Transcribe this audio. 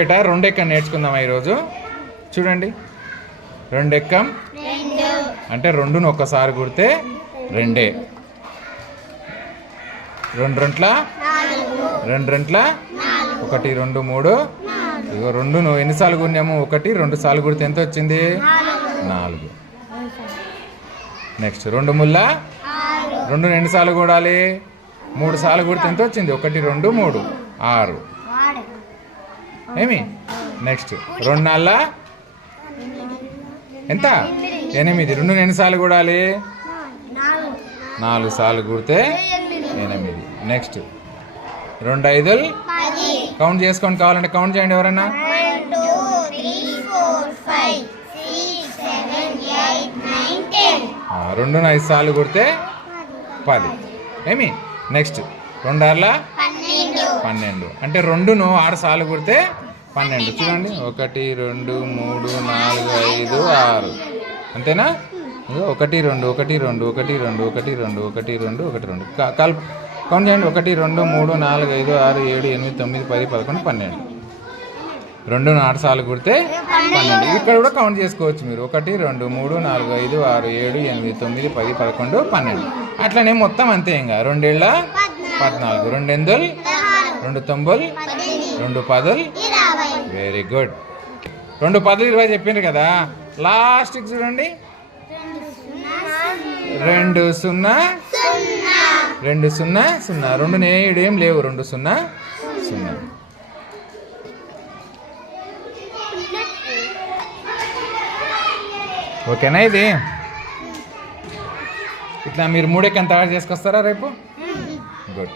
బేట రెండెక్కం నేర్చుకుందామా ఈరోజు. చూడండి, రెండెక్కం అంటే రెండును ఒక్కసారి కుడితే రెండే. రెండు రెంట్ల ఒకటి రెండు మూడు. ఇగో రెండును ఎన్నిసార్లు కూడినాము? ఒకటి రెండు సార్లు కుడితే ఎంత వచ్చింది? 4. నెక్స్ట్ రెండు ముళ్ళ రెండును ఎన్నిసార్లు కూడాలి? 3 సార్లు కుడితే ఎంత వచ్చింది? 1 2 3 6 ఏమి? నెక్స్ట్ రెండు నాళ్ళ ఎంత? 8. రెండును ఎన్నిసార్లు కూడాలి? 4 సార్లు కుడితే 8. నెక్స్ట్ రెండు 5 కౌంట్ చేసుకోండి, కావాలంటే కౌంట్ చేయండి ఎవరైనా. 1 2 3 4 5 6 7 8 9 10. రెండును 5 సార్లు కుడితే 10 ఏమి? నెక్స్ట్ రెండు 6 12 అంటే రెండును 6 సార్లు కుడితే 12. చూడండి, 1 2 3 4 5 6 అంతేనా? 1 2 1 2 1 2 1 2 1 2 1 2 1 2 కౌంట్ చేయండి. 1 2 3 4 5 6 7 8 9 10 11 12. రెండును 6 సార్లు కుడితే 12. ఇక్కడ కూడా కౌంట్ చేసుకోవచ్చు మీరు. 1 2 3 4 5 6 7 8 9 10 11 12. అట్లనే మొత్తం అంతే. ఇంకా 2 ఏళ్ళ 14, 2 8 2 9 2 10. Very good. 2 10 20 చెప్పిండ్రు కదా. లాస్ట్కి చూడండి, 2 0 2 0 0. రెండు ఏం లేవు. 2 0 0. ఓకేనా? ఇది ఇట్లా మీరు 3 ఎక్కం తయారు చేసుకొస్తారా రేపు? గుడ్.